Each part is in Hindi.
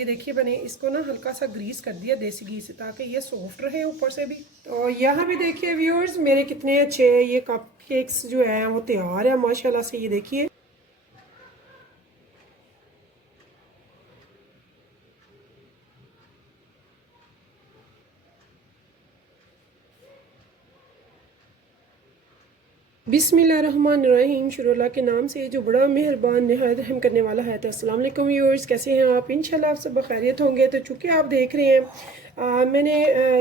ये देखिए मैंने इसको ना हल्का सा ग्रीस कर दिया देसी घी से ताकि ये सॉफ्ट रहे ऊपर से भी। तो यहाँ भी देखिए व्यूअर्स मेरे कितने अच्छे ये कप केक्स जो है वो तैयार है माशाल्लाह से। ये देखिए बिस्मिल्लाहिर्रहमानिर्रहीम, शुरू अल्लाह के नाम से जो बड़ा मेहरबान निहायत रहम करने वाला है। तो अस्सलाम वालेकुम व्यूअर्स, कैसे हैं आप? इंशाल्लाह आप सब बखैरियत होंगे। तो चूँकि आप देख रहे हैं मैंने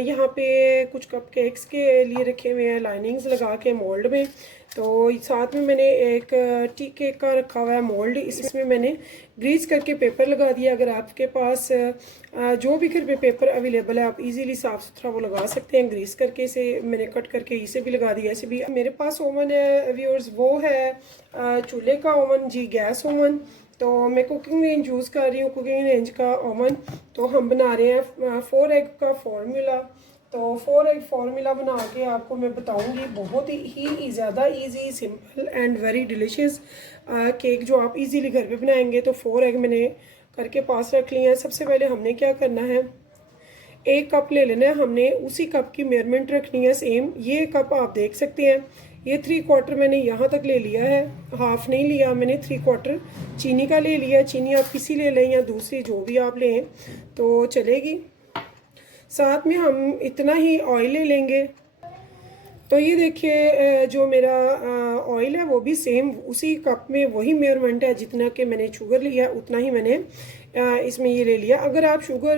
यहाँ पे कुछ कप केक्स के लिए रखे हुए हैं लाइनिंग्स लगा के मोल्ड में। तो साथ में मैंने एक टी केक का रखा हुआ है मोल्ड, इसमें मैंने ग्रीस करके पेपर लगा दिया। अगर आपके पास जो भी घर पे पेपर अवेलेबल है आप इजीली साफ़ सुथरा वो लगा सकते हैं ग्रीस करके। इसे मैंने कट करके इसे भी लगा दिया। ऐसे भी मेरे पास ओवन है व्यूअर्स, वो है चूल्हे का ओवन जी, गैस ओवन। तो मैं कुकिंग रेंज यूज़ कर रही हूँ, कुकिंग रेंज का ओवन। तो हम बना रहे हैं 4 एग का फार्मूला। तो 4 एग फार्मूला बना के आपको मैं बताऊंगी। बहुत ही ज़्यादा easy, simple and very delicious cake जो आप इजीली घर पे बनाएंगे। तो 4 एग मैंने करके पास रख लिए हैं। सबसे पहले हमने क्या करना है, 1 कप ले लेना है हमने, उसी कप की मेजरमेंट रखनी है सेम। ये कप आप देख सकते हैं, ये 3/4 मैंने यहाँ तक ले लिया है, हाफ नहीं लिया मैंने, 3/4 चीनी का ले लिया। चीनी आप किसी ले लें या दूसरी जो भी आप लें तो चलेगी। साथ में हम इतना ही ऑयल ले लेंगे। तो ये देखिए जो मेरा ऑयल है वो भी सेम उसी कप में वही मेजरमेंट है, जितना कि मैंने शुगर लिया उतना ही मैंने इसमें ये ले लिया। अगर आप शुगर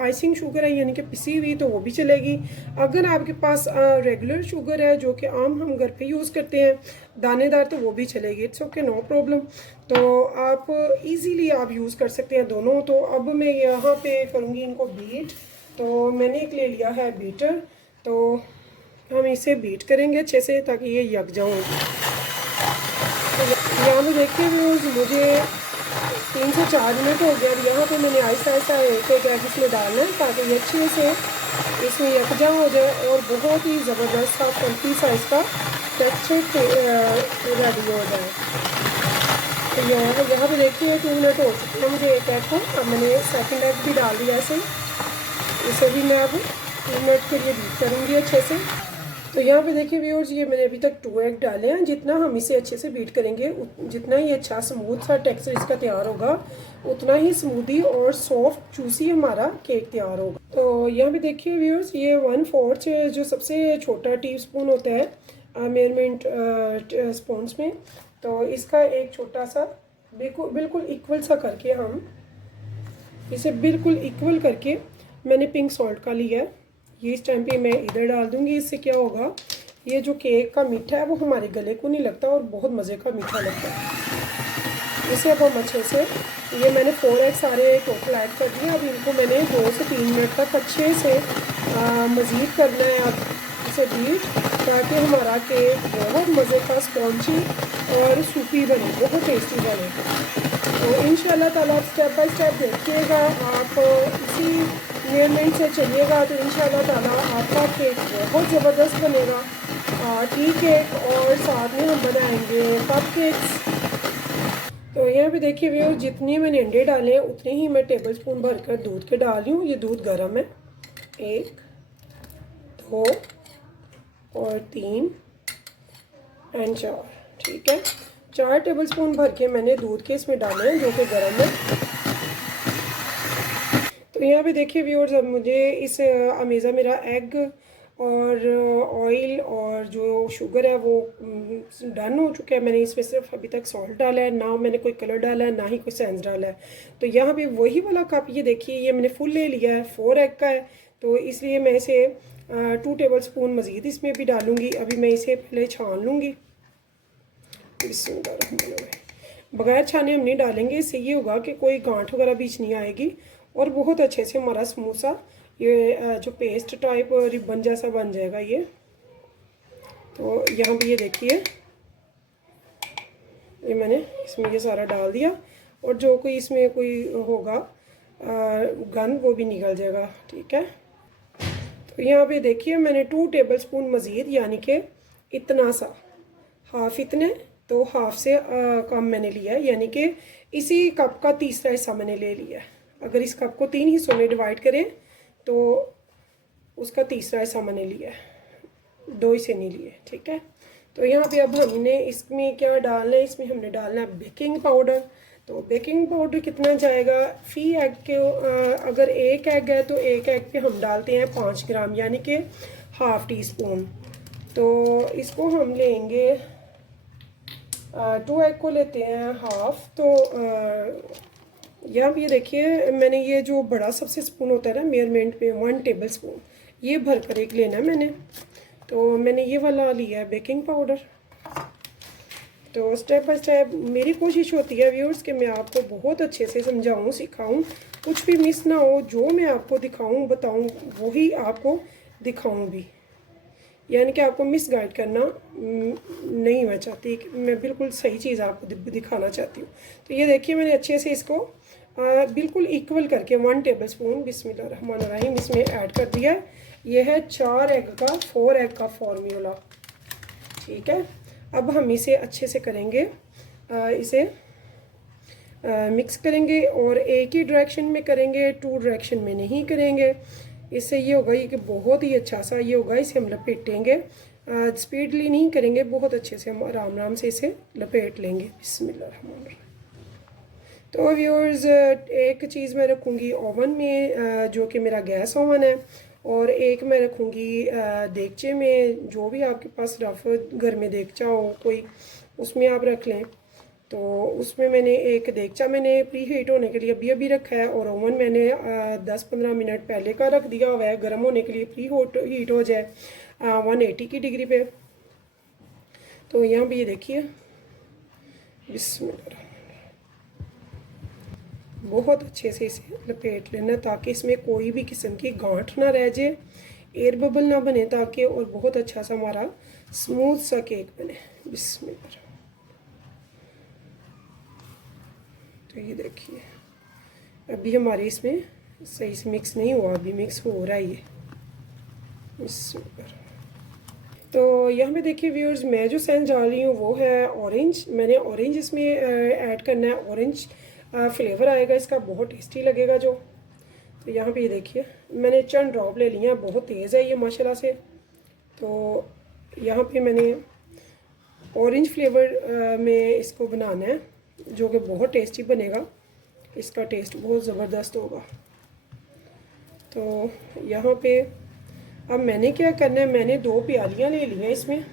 आइसिंग शुगर है यानी कि पिसी हुई तो वो भी चलेगी। अगर आपके पास रेगुलर शुगर है जो कि आम हम घर पे यूज़ करते हैं दानेदार, तो वो भी चलेगी। It's okay, no problem. तो आप इजीली आप यूज़ कर सकते हैं दोनों। तो अब मैं यहाँ पे करूँगी इनको बीट। तो मैंने एक ले लिया है बीटर, तो हम इसे बीट करेंगे अच्छे से ताकि ये यकजा हो। तो यहाँ पे देखिए मुझे 3 से 4 मिनट हो गया। यहाँ पे मैंने आहिस्ता आहिस्ता एक एग इसमें डालना है ताकि ये अच्छे से इसमें यकजा हो जाए और बहुत ही ज़बरदस्त सा फल्की सा इसका टेक्सचर रेडी हो जाए। तो यहाँ पे देखिए 2 मिनट हो चुके हैं मुझे एक एग को। अब मैंने सेकंड एग भी डाल दिया इसे भी मैं अब 2 मिनट के लिए बीट करूँगी अच्छे से। तो यहाँ पे देखिए व्यूअर्स, ये मैंने अभी तक 2 एग डाले हैं। जितना हम इसे अच्छे से बीट करेंगे जितना ही अच्छा स्मूथ सा टेक्सचर इसका तैयार होगा, उतना ही स्मूदी और सॉफ्ट जूसी हमारा केक तैयार होगा। तो यहाँ पे देखिए व्यूअर्स, ये 1/4 जो सबसे छोटा टीस्पून होता है मेजरमेंट स्पून में, तो इसका एक छोटा सा बिल्कुल इक्वल सा करके हम इसे बिल्कुल इक्वल करके मैंने पिंक सॉल्ट का लिया है। ये इस टाइम पे मैं इधर डाल दूंगी। इससे क्या होगा, ये जो केक का मीठा है वो हमारे गले को नहीं लगता और बहुत मज़े का मीठा लगता है। इसे अब हम अच्छे से, ये मैंने 4 एग सारे टोटल ऐड कर दिए। अब इनको मैंने 2 से 3 मिनट तक अच्छे से मज़ीद करना है अब इसे बीट, ताकि हमारा केक बहुत मज़े का स्पॉन्जी और सूपी बने, बहुत टेस्टी बने। तो इंशाल्लाह ताला आप स्टेप बाय स्टेप देखिएगा, आप इसी मेजरमेंट से चलिएगा तो इंशाल्लाह ताला आपका केक बहुत ज़बरदस्त बनेगा। टी केक और साथ में हम बनाएंगे कप केक्स। तो यहाँ पे देखिए व्यूअर्स, जितने मैंने अंडे डाले हैं उतने ही मैं टेबल स्पून भरकर दूध के डाल रही हूँ। ये दूध गर्म है। 1 2 और 3 एंड 4, ठीक है। 4 टेबल स्पून भर के मैंने दूध के इसमें डाले हैं जो कि गर्म है। तो यहाँ पे देखिए व्यूअर्स, अब मुझे इस अमेज़ा मेरा एग और ऑयल और जो शुगर है वो डन हो चुका है। मैंने इसमें सिर्फ अभी तक सॉल्ट डाला है, ना मैंने कोई कलर डाला है ना ही कोई सेंस डाला है। तो यहाँ पे वही वाला कप, ये देखिए ये मैंने फुल ले लिया है, 4 एग का है। तो इसलिए मैं इसे 2 टेबल स्पून मज़ीद इसमें भी डालूँगी। अभी मैं इसे पहले छान लूँगी। बगैर छाने हम नहीं डालेंगे, इससे ये होगा कि कोई गांठ वगैरह बीच नहीं आएगी और बहुत अच्छे से हमारा स्मूथ सा ये जो पेस्ट टाइप रिबन जैसा बन जाएगा ये। तो यहाँ पे ये देखिए, ये मैंने इसमें ये सारा डाल दिया और जो कोई इसमें कोई होगा गंद वो भी निकल जाएगा, ठीक है। तो यहाँ पे देखिए मैंने 2 टेबल स्पून मज़ीद यानी कि इतना सा, हाफ इतने, तो हाफ से कम मैंने लिया है, यानी कि इसी कप का तीसरा हिस्सा मैंने ले लिया है। अगर इस कप को 3 हिस्सों में डिवाइड करें तो उसका तीसरा हिस्सा मैंने लिया है, 2 हिस्से नहीं लिए, ठीक है। तो यहाँ पे अब हमने इसमें क्या डालना है, इसमें हमने डालना है बेकिंग पाउडर। तो बेकिंग पाउडर कितना जाएगा, फी एग के अगर 1 एग है तो 1 एग पे हम डालते हैं 5 ग्राम, यानी कि ½ टी स्पून। तो इसको हम लेंगे 2 एग को लेते हैं हाफ। तो यहाँ पे देखिए मैंने ये जो बड़ा सबसे स्पून होता है ना मेजरमेंट पे, 1 टेबल स्पून ये भर कर एक लेना है मैंने। तो मैंने ये वाला लिया है बेकिंग पाउडर। तो स्टेप बाय स्टेप मेरी कोशिश होती है व्यूअर्स कि मैं आपको बहुत अच्छे से समझाऊं, सिखाऊं, कुछ भी मिस ना हो, जो मैं आपको दिखाऊं बताऊं वही आपको दिखाऊं भी, यानी कि आपको मिस गाइड करना नहीं मैं चाहती, मैं बिल्कुल सही चीज़ आपको दिखाना चाहती हूँ। तो ये देखिए मैंने अच्छे से इसको बिल्कुल इक्वल करके 1 टेबल स्पून बिस्मिल्लाहिर्रहमानिर्रहीम इसमें ऐड कर दिया है। ये है 4 एग का फॉर्मूला, ठीक है। अब हम इसे अच्छे से करेंगे, इसे मिक्स करेंगे और एक ही डायरेक्शन में करेंगे, 2 डायरेक्शन में नहीं करेंगे। इससे ये होगा ये कि बहुत ही अच्छा सा ये होगा, इसे हम लपेटेंगे, स्पीडली नहीं करेंगे, बहुत अच्छे से हम आराम आराम से इसे लपेट लेंगे। बिस्मिल्लाहिर्रहमानिर्रहीम। तो व्यूअर्स एक चीज़ मैं रखूँगी ओवन में, जो कि मेरा गैस ओवन है, और एक मैं रखूँगी देगचे में, जो भी आपके पास रफ घर में देगचा हो कोई, उसमें आप रख लें। तो उसमें मैंने एक देगचा मैंने प्री हीट होने के लिए अभी रखा है, और ओवन मैंने 10-15 मिनट पहले का रख दिया हुआ है गर्म होने के लिए, प्री हीट हो जाए 180 की डिग्री पे। तो यहाँ भी ये देखिए बिस्मिल्लाह, बहुत अच्छे से इसे लपेट लेना ताकि इसमें कोई भी किस्म की गांठ ना रह जाए, एयर बबल ना बने, ताकि और बहुत अच्छा सा हमारा स्मूथ सा केक बने। बिस्मिल्लाह। तो ये देखिए अभी हमारी इसमें सही से मिक्स नहीं हुआ, अभी मिक्स हो रहा है ये। बिस्मिल्लाह। तो यहाँ पे देखिए व्यूअर्स मैं जो सेंस डाल रही हूँ वो है ऑरेंज। मैंने ऑरेंज इसमें ऐड करना है, ऑरेंज फ्लेवर आएगा इसका, बहुत टेस्टी लगेगा जो। तो यहाँ पे ये देखिए मैंने चंद ड्रॉप ले लिया, बहुत तेज़ है ये माशाल्लाह से। तो यहाँ पे मैंने ऑरेंज फ्लेवर में इसको बनाना है, जो कि बहुत टेस्टी बनेगा, इसका टेस्ट बहुत ज़बरदस्त होगा। तो यहाँ पे अब मैंने क्या करना है, मैंने 2 प्यालियाँ ले ली हैं इसमें।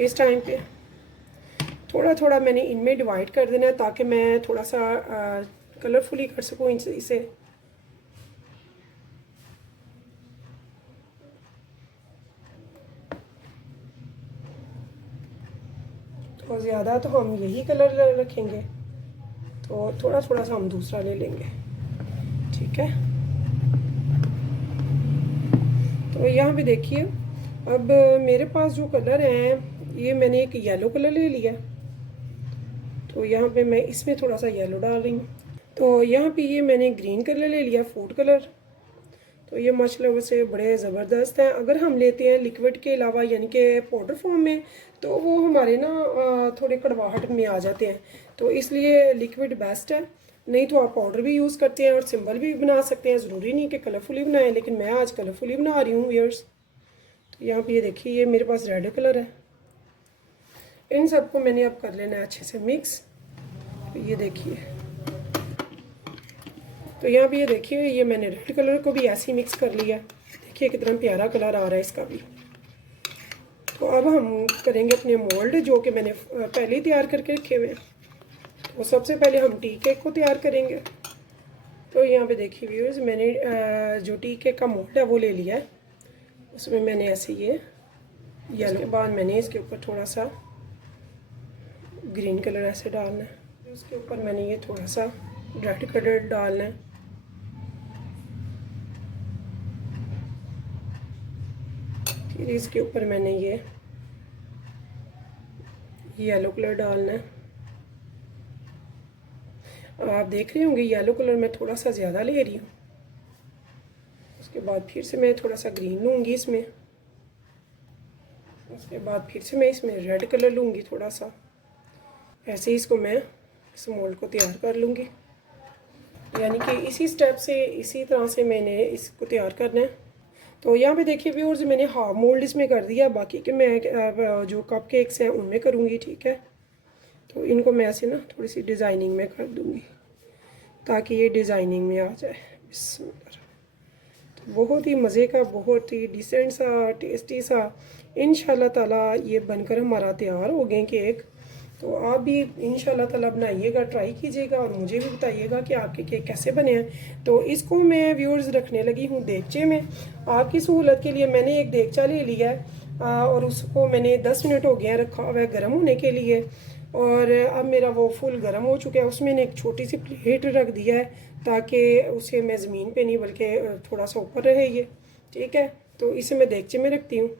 इस टाइम पे थोड़ा थोड़ा मैंने इनमें डिवाइड कर देना है ताकि मैं थोड़ा सा कलरफुली कर सकूँ इसे। तो ज़्यादा तो हम यही कलर रखेंगे, तो थोड़ा थोड़ा सा हम दूसरा ले लेंगे, ठीक है। तो यहाँ पे देखिए अब मेरे पास जो कलर हैं, ये मैंने एक येलो कलर ले लिया, तो यहाँ पे मैं इसमें थोड़ा सा येलो डाल रही हूँ। तो यहाँ पे ये मैंने ग्रीन कलर ले लिया, फूड कलर। तो ये माशाल्लाह से बड़े ज़बरदस्त हैं। अगर हम लेते हैं लिक्विड के अलावा यानी कि पाउडर फॉर्म में, तो वो हमारे ना थोड़े कड़वाहट में आ जाते हैं, तो इसलिए लिक्विड बेस्ट है। नहीं तो आप पाउडर भी यूज़ करते हैं और सिंबल भी बना सकते हैं, ज़रूरी नहीं कि कलरफुली बनाएं, लेकिन मैं आज कलरफुली बना रही हूँ व्यूअर्स। तो यहाँ पे ये देखिए ये मेरे पास रेड कलर है, इन सबको मैंने अब कर लेना है अच्छे से मिक्स। तो ये देखिए, तो यहाँ पे ये देखिए ये मैंने रेड कलर को भी ऐसे ही मिक्स कर लिया, देखिए कितना प्यारा कलर आ रहा है इसका भी। तो अब हम करेंगे अपने मोल्ड, जो कि मैंने पहले ही तैयार करके रखे हुए हैं। तो सबसे पहले हम टी केक को तैयार करेंगे। तो यहाँ पे देखिए व्यूअर्स मैंने जो टी केक का मोल्ड है वो ले लिया है, उसमें मैंने ऐसे ये येलो के बाद मैंने इसके ऊपर थोड़ा सा ग्रीन कलर ऐसे डालना है, उसके ऊपर मैंने ये थोड़ा सा रेड कलर डालना है, फिर इसके ऊपर मैंने ये येलो कलर डालना है। आप देख रहे होंगे येलो कलर मैं थोड़ा सा ज़्यादा ले रही हूँ। उसके बाद फिर से मैं थोड़ा सा ग्रीन लूँगी इसमें, उसके बाद फिर से मैं इसमें रेड कलर लूँगी थोड़ा सा, ऐसे ही इसको मैं इस मोल्ड को तैयार कर लूँगी। यानी कि इसी स्टेप से, इसी तरह से मैंने इसको तैयार करना है। तो यहाँ पे देखिए व्यूअर्स, मैंने हाफ मोल्ड इसमें कर दिया, बाकी के मैं जो कप केक्स हैं उनमें करूँगी, ठीक है। तो इनको मैं ऐसे ना थोड़ी सी डिज़ाइनिंग में कर दूँगी ताकि ये डिज़ाइनिंग में आ जाए। बिस्मिल्लाह। तो बहुत ही मज़े का, बहुत ही डिसेंट सा, टेस्टी सा इंशाल्लाह ताला ये बनकर हमारा तैयार हो गए केक। तो आप भी इंशाल्लाह ताला बनाइएगा, ट्राई कीजिएगा और मुझे भी बताइएगा कि आपके केक कैसे बने हैं। तो इसको मैं व्यूअर्स रखने लगी हूँ देगचे में। आपकी सहूलत के लिए मैंने एक देगचा ले लिया है और उसको मैंने 10 मिनट हो गया रखा हुआ है गर्म होने के लिए। और अब मेरा वो फुल गर्म हो चुका है। उसमें मैंने एक छोटी सी प्लेट रख दिया है ताकि उसे मैं ज़मीन पे नहीं बल्कि थोड़ा सा ऊपर रहे ये, ठीक है। तो इसे मैं देगचे में रखती हूँ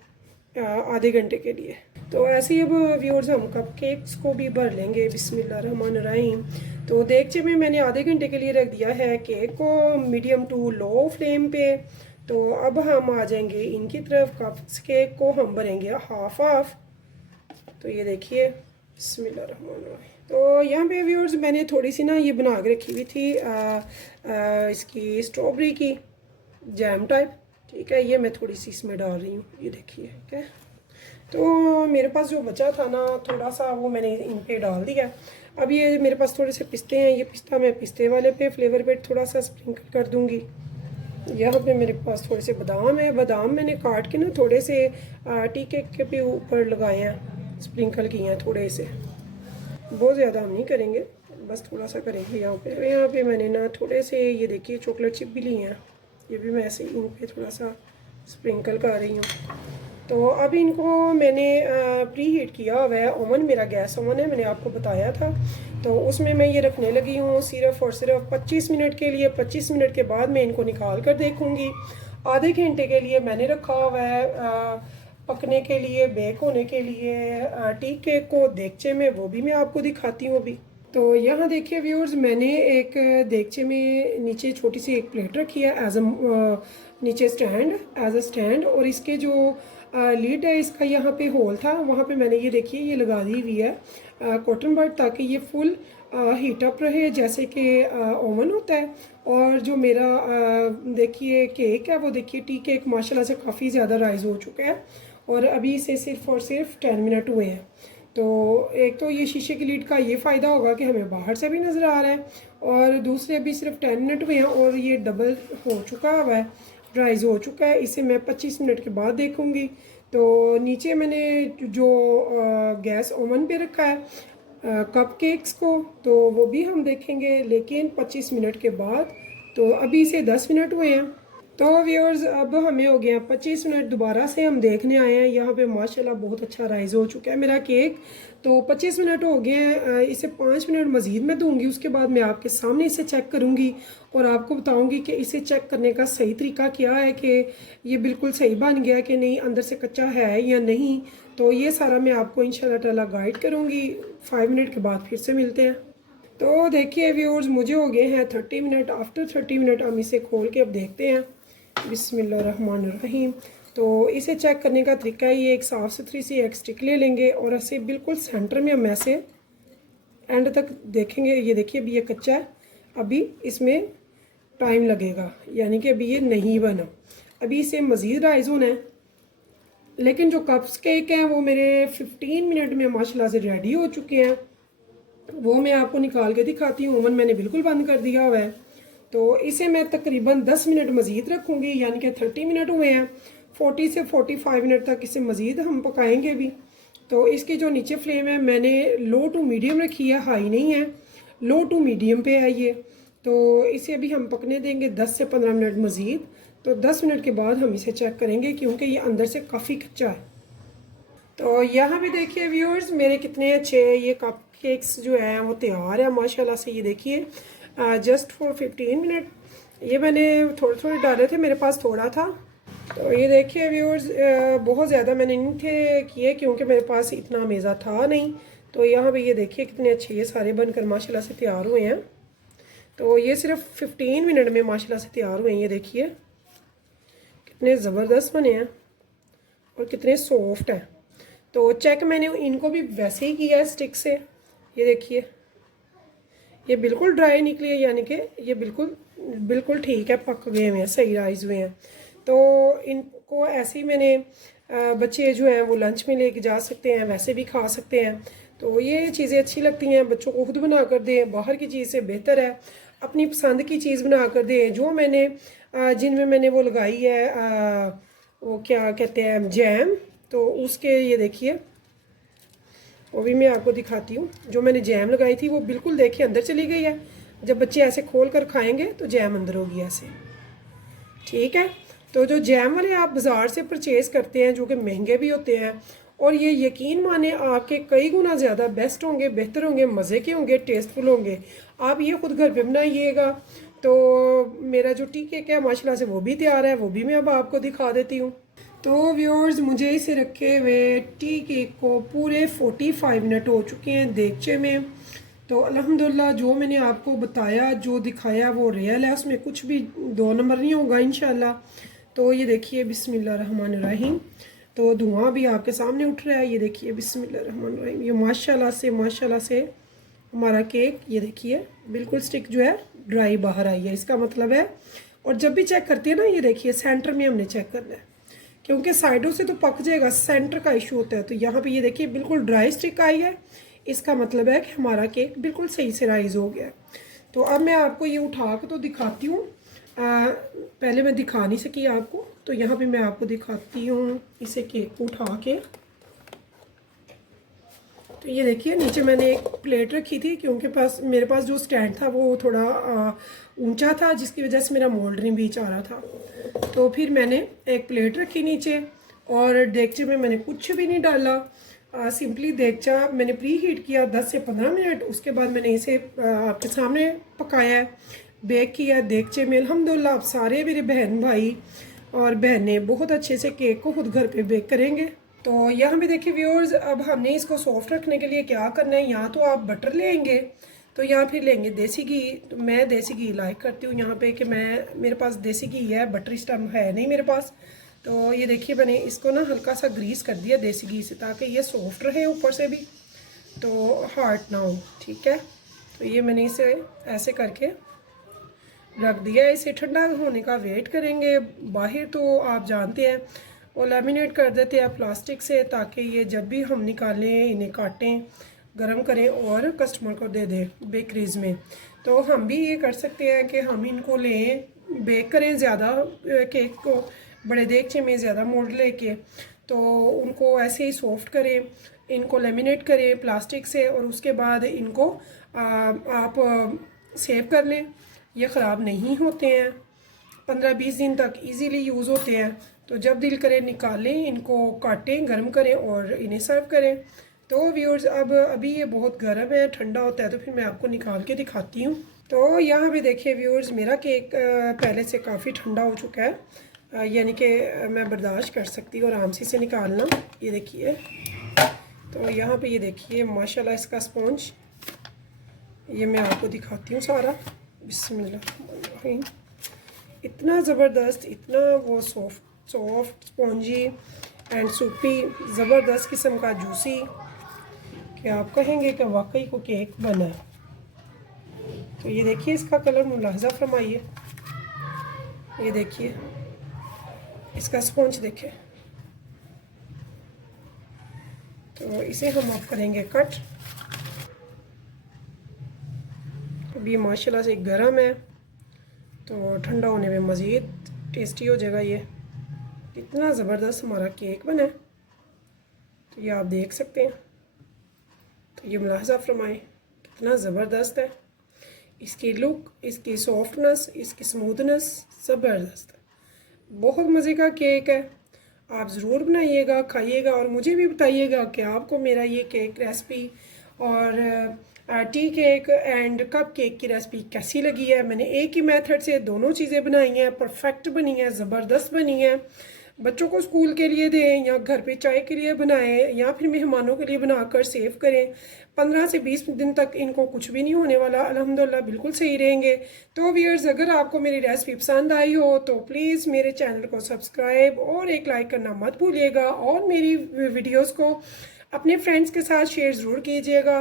आधे घंटे के लिए। तो ऐसे ही अब व्यूअर्स हम कप केक्स को भी भर लेंगे। बिस्मिल्लाहिर्रहमानिर्रहीम। तो देगचे में मैंने आधे घंटे के लिए रख दिया है केक को मीडियम टू लो फ्लेम पे। तो अब हम आ जाएंगे इनकी तरफ। कप्स केक को हम भरेंगे हाफ हाफ। तो ये देखिए, बिस्मिल्लाहिर्रहमानिर्रहीम। तो यहाँ पे व्यूअर्स मैंने थोड़ी सी ना ये बना के रखी हुई थी इसकी स्ट्रॉबेरी की जैम टाइप, ठीक है। ये मैं थोड़ी सी इसमें डाल रही हूँ, ये देखिए, ठीक है। तो मेरे पास जो बचा था ना थोड़ा सा, वो मैंने इन पे डाल दिया। अब ये मेरे पास थोड़े से पिस्ते हैं, ये पिस्ता मैं पिस्ते वाले पे फ्लेवर पे थोड़ा सा स्प्रिंकल कर दूँगी। यहाँ पे मेरे पास थोड़े से बादाम है, बादाम मैंने काट के ना थोड़े से टी केक के भी ऊपर लगाए हैं, स्प्रिंकल किए हैं थोड़े से। बहुत ज़्यादा हम नहीं करेंगे, बस थोड़ा सा करेंगे यहाँ पे। यहाँ पे मैंने ना थोड़े से ये देखिए चॉकलेट चिप भी लिए हैं, ये भी मैं ऐसे इन पे थोड़ा सा स्प्रिंकल कर रही हूँ। तो अब इनको मैंने प्री हीट किया हुआ है। ओवन मेरा गैस ओवन है, मैंने आपको बताया था। तो उसमें मैं ये रखने लगी हूँ सिर्फ और सिर्फ 25 मिनट के लिए। 25 मिनट के बाद मैं इनको निकाल कर देखूँगी। आधे घंटे के लिए मैंने रखा हुआ है पकने के लिए, बेक होने के लिए टी केक को देगचे में, वो भी मैं आपको दिखाती हूँ अभी। तो यहाँ देखिए व्यूअर्स, मैंने एक देगचे में नीचे छोटी सी एक प्लेट रखी है एज अ नीचे स्टैंड, एज अ स्टैंड। और इसके जो लीड है इसका यहाँ पे होल था, वहाँ पे मैंने ये देखिए ये लगा दी हुई है कॉटन बड, ताकि ये फुल हीट अप रहे जैसे कि ओवन होता है। और जो मेरा देखिए केक है, वो देखिए टी केक माशाल्लाह से काफ़ी ज़्यादा राइज हो चुका है और अभी इसे सिर्फ और सिर्फ 10 मिनट हुए हैं। तो एक तो ये शीशे की लीड का ये फ़ायदा होगा कि हमें बाहर से भी नज़र आ रहा है, और दूसरे अभी सिर्फ 10 मिनट हुए हैं और ये डबल हो चुका हुआ है, राइज हो चुका है। इसे मैं 25 मिनट के बाद देखूँगी। तो नीचे मैंने जो गैस ओवन पे रखा है कप केक्स को, तो वो भी हम देखेंगे लेकिन 25 मिनट के बाद। तो अभी इसे 10 मिनट हुए हैं। तो व्यूअर्स अब हमें हो गया 25 मिनट, दोबारा से हम देखने आए हैं। यहाँ पे माशाल्लाह बहुत अच्छा राइज हो चुका है मेरा केक। तो 25 मिनट हो गए हैं, इसे 5 मिनट मज़ीद मैं दूंगी। उसके बाद मैं आपके सामने इसे चेक करूँगी और आपको बताऊँगी कि इसे चेक करने का सही तरीका क्या है, कि ये बिल्कुल सही बन गया कि नहीं, अंदर से कच्चा है या नहीं। तो ये सारा मैं आपको इंशाल्लाह ताला गाइड करूँगी। 5 मिनट के बाद फिर से मिलते हैं। तो देखिए व्यूअर्स, मुझे हो गए हैं 30 मिनट। आफ्टर 30 मिनट हम इसे खोल के अब देखते हैं। बिस्मिल्लाहिर्रहमानिर्रहीम। तो इसे चेक करने का तरीका है, ये एक साफ़ सुथरी सी एक स्टिक ले लेंगे और ऐसे बिल्कुल सेंटर में हम ऐसे एंड तक देखेंगे। ये देखिए अभी ये कच्चा है, अभी इसमें टाइम लगेगा, यानी कि अभी ये नहीं बना, अभी इसे मज़ीद राइज होना है। लेकिन जो कप्स केक हैं वो मेरे 15 मिनट में माशाल्लाह से रेडी हो चुके हैं। वो मैं आपको निकाल के दिखाती हूँ। ओवन मैंने बिल्कुल बंद कर दिया हुआ है। तो इसे मैं तकरीबन 10 मिनट मज़ीद रखूँगी, यानी कि 30 मिनट हुए हैं। 40 से 45 मिनट तक इसे मज़ीद हम पकाएंगे भी। तो इसकी जो नीचे फ्लेम है मैंने लो टू मीडियम रखी है, हाई नहीं है, लो टू मीडियम पे है ये। तो इसे अभी हम पकने देंगे 10 से 15 मिनट मज़ीद। तो 10 मिनट के बाद हम इसे चेक करेंगे क्योंकि ये अंदर से काफ़ी कच्चा है। तो यहाँ भी देखिए व्यूअर्स, मेरे कितने अच्छे ये कप केक्स जो हैं वो तैयार है माशाल्लाह से। ये देखिए जस्ट फॉर 15 मिनट ये मैंने थोड़े थोड़े डाले थे, मेरे पास थोड़ा था। तो ये देखिए व्यूअर्स, बहुत ज़्यादा मैंने नहीं थे किए क्योंकि मेरे पास इतना मेज़ा था नहीं। तो यहाँ पे ये देखिए कितने अच्छे ये सारे बनकर माशाल्लाह से तैयार हुए हैं। तो ये सिर्फ 15 मिनट में माशाल्लाह से तैयार हुए हैं। ये देखिए कितने ज़बरदस्त बने हैं और कितने सॉफ्ट हैं। तो चेक मैंने इनको भी वैसे ही किया है स्टिक से। ये देखिए ये बिल्कुल ड्राई निकली है, यानी कि ये बिल्कुल बिल्कुल ठीक है, पक गए हुए हैं, सही राइस हुए हैं। तो इनको ऐसे ही मैंने बच्चे जो हैं वो लंच में लेके जा सकते हैं, वैसे भी खा सकते हैं। तो ये चीज़ें अच्छी लगती हैं, बच्चों को खुद बना कर दें, बाहर की चीज़ से बेहतर है अपनी पसंद की चीज़ बना कर दें। जो मैंने जिनमें मैंने वो लगाई है वो क्या कहते हैं जैम, तो उसके ये देखिए वो भी मैं आपको दिखाती हूँ। जो मैंने जैम लगाई थी वो बिल्कुल देखिए अंदर चली गई है। जब बच्चे ऐसे खोल कर खाएंगे तो जैम अंदर होगी ऐसे, ठीक है। तो जो जैम वाले आप बाज़ार से परचेज़ करते हैं जो कि महंगे भी होते हैं, और ये यकीन माने आपके कई गुना ज़्यादा बेस्ट होंगे, बेहतर होंगे, मज़े के होंगे, टेस्टफुल होंगे। आप ये खुद घर पे बनाइएगा। तो मेरा जो टी केक है माशाल्लाह से वो भी तैयार है, वो भी मैं अब आपको दिखा देती हूँ। तो व्यूअर्स मुझे इसे रखे हुए टी केक को पूरे 45 मिनट हो चुके हैं देगचे में। तो अल्हम्दुलिल्लाह जो मैंने आपको बताया, जो दिखाया वो रियल है, उसमें कुछ भी दो नंबर नहीं होगा इंशाल्लाह। तो ये देखिए बिस्मिल्लाहिर्रहमानिर्रहीम, तो धुआं भी आपके सामने उठ रहा है। ये देखिए बिस्मिल्लाहिर्रहमानिर्रहीम, ये माशाल्लाह से हमारा केक ये देखिए बिल्कुल स्टिक जो है ड्राई बाहर आई है, इसका मतलब है। और जब भी चेक करते हैं ना, ये देखिए सेंटर में हमने चेक करना है, क्योंकि साइडों से तो पक जाएगा, सेंटर का इशू होता है। तो यहाँ पे ये देखिए बिल्कुल ड्राई स्टिक आई है, इसका मतलब है कि हमारा केक बिल्कुल सही से राइज हो गया। तो अब मैं आपको ये उठा के तो दिखाती हूँ। पहले मैं दिखा नहीं सकी आपको, तो यहाँ पे मैं आपको दिखाती हूँ इसे केक को उठा के। तो ये देखिए नीचे मैंने एक प्लेट रखी थी, क्योंकि मेरे पास जो स्टैंड था वो थोड़ा ऊंचा था, जिसकी वजह से मेरा मोल्ड नहीं बीच आ रहा था। तो फिर मैंने एक प्लेट रखी नीचे, और देगचे में मैंने कुछ भी नहीं डाला। सिंपली देगचा मैंने प्री हीट किया 10 से 15 मिनट, उसके बाद मैंने इसे आपके सामने पकाया है, बेक किया देगचे में। अल्हम्दुलिल्लाह आप सारे मेरे बहन भाई और बहनें बहुत अच्छे से केक को खुद घर पे बेक करेंगे। तो यहाँ पे देखिए व्यूअर्स, अब हमने इसको सॉफ्ट रखने के लिए क्या करना है, यहाँ तो आप बटर लेंगे, तो यहाँ फिर लेंगे देसी घी। तो मैं देसी घी लाइक करती हूँ यहाँ पे कि मेरे पास देसी घी है, बटर इस टाइम है नहीं मेरे पास। तो ये देखिए मैंने इसको ना हल्का सा ग्रीस कर दिया देसी घी से, ताकि ये सॉफ्ट रहे ऊपर से भी, तो हार्ड ना हो, ठीक है। तो ये मैंने इसे ऐसे करके रख दिया। इसे ठंडा होने का वेट करेंगे। बाहर तो आप जानते हैं वो लैमिनेट कर देते हैं प्लास्टिक से, ताकि ये जब भी हम निकालें इन्हें काटें, गरम करें और कस्टमर को दे दें बेकरीज़ में। तो हम भी ये कर सकते हैं कि हम इनको लें, बेक करें ज़्यादा केक को बड़े देगचे में ज़्यादा मोल्ड लेके, तो उनको ऐसे ही सॉफ्ट करें, इनको लेमिनेट करें प्लास्टिक से, और उसके बाद इनको आप सेव कर लें। ये ख़राब नहीं होते हैं, 15-20 दिन तक इजीली यूज़ होते हैं। तो जब दिल करे निकालें, इनको काटें, गर्म करें और इन्हें सर्व करें। तो व्यूअर्स अब अभी ये बहुत गर्म है, ठंडा होता है तो फिर मैं आपको निकाल के दिखाती हूँ। तो यहाँ भी देखिए व्यूअर्स मेरा केक पहले से काफ़ी ठंडा हो चुका है, यानी कि मैं बर्दाश्त कर सकती हूँ आराम से इसे निकालना। ये देखिए, तो यहाँ पे ये देखिए माशाल्लाह इसका स्पॉन्ज, ये मैं आपको दिखाती हूँ सारा। बिस्मिल्लाह, इतना ज़बरदस्त, इतना वो सॉफ्ट स्पॉन्जी एंड सूपी, ज़बरदस्त किस्म का जूसी कि आप कहेंगे कि वाकई को केक बना है। तो ये देखिए इसका कलर मुलाहजा फरमाइए, ये देखिए इसका स्पॉन्ज देखिए। तो इसे हम अब करेंगे कट। अभी माशाल्लाह से गर्म है, तो ठंडा होने में मज़ीद टेस्टी हो जाएगा। ये कितना ज़बरदस्त हमारा केक बना है, तो ये आप देख सकते हैं। तो ये मुलाहजा फरमाएं कितना ज़बरदस्त है, इसकी लुक, इसकी सॉफ्टनेस, इसकी स्मूथनेस ज़बरदस्त है। बहुत मज़े का केक है, आप ज़रूर बनाइएगा, खाइएगा और मुझे भी बताइएगा कि आपको मेरा ये केक रेसिपी और tea cake and cup cake की रेसिपी कैसी लगी है। मैंने एक ही मेथड से दोनों चीज़ें बनाई हैं, परफेक्ट बनी हैं, ज़बरदस्त बनी हैं। बच्चों को स्कूल के लिए दें या घर पे चाय के लिए बनाएं या फिर मेहमानों के लिए बनाकर सेव करें। 15 से 20 दिन तक इनको कुछ भी नहीं होने वाला, अल्हम्दुलिल्लाह बिल्कुल सही रहेंगे। तो व्यूअर्स, अगर आपको मेरी रेसिपी पसंद आई हो तो प्लीज़ मेरे चैनल को सब्सक्राइब और एक लाइक करना मत भूलिएगा, और मेरी वीडियोज़ को अपने फ्रेंड्स के साथ शेयर ज़रूर कीजिएगा।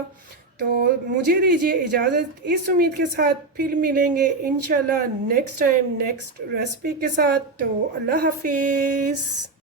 तो मुझे दीजिए इजाज़त, इस उम्मीद के साथ फिर मिलेंगे इंशाल्लाह नेक्स्ट टाइम नेक्स्ट रेसिपी के साथ। तो अल्लाह हाफिज़।